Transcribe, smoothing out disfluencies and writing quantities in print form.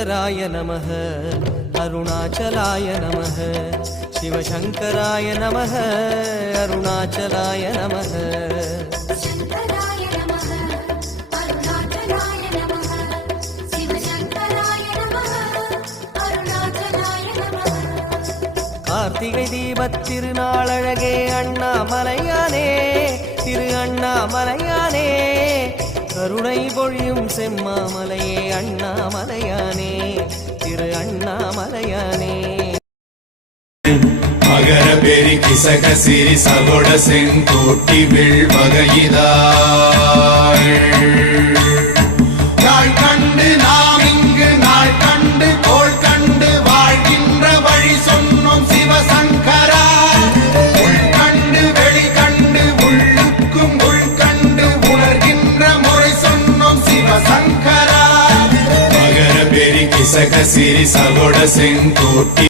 சிவசங்கராய நமः அருணாச்சலாய நமः சிவசங்கராய நமः அருணாச்சலாய நமः கார்த்திகை தீபத் திருநாளழகே அண்ணாமலையானே திரு அண்ணாமலையானே கருணை பொழியும் செம்மாமலையே அண்ணாமலையானே திரு அண்ணாமலையானே மகர பெரி கிசக சிறி சகோட செங்கோட்டி விழ்வகையிதாள் நாள் கண்டு நாம் இங்கு நாள் கண்டு கோள் கண்டு வாழ்கின்ற வழி சொன்னோம் சிவசங்கரா உள் கண்டு வெளி கண்டு உள்ளுக்கும் உள் கண்டு உணர்கின்ற முறை சொன்னோம் சிவசங்கரா மகர பெரி கிசக சிறி சகோட செங்கோட்டி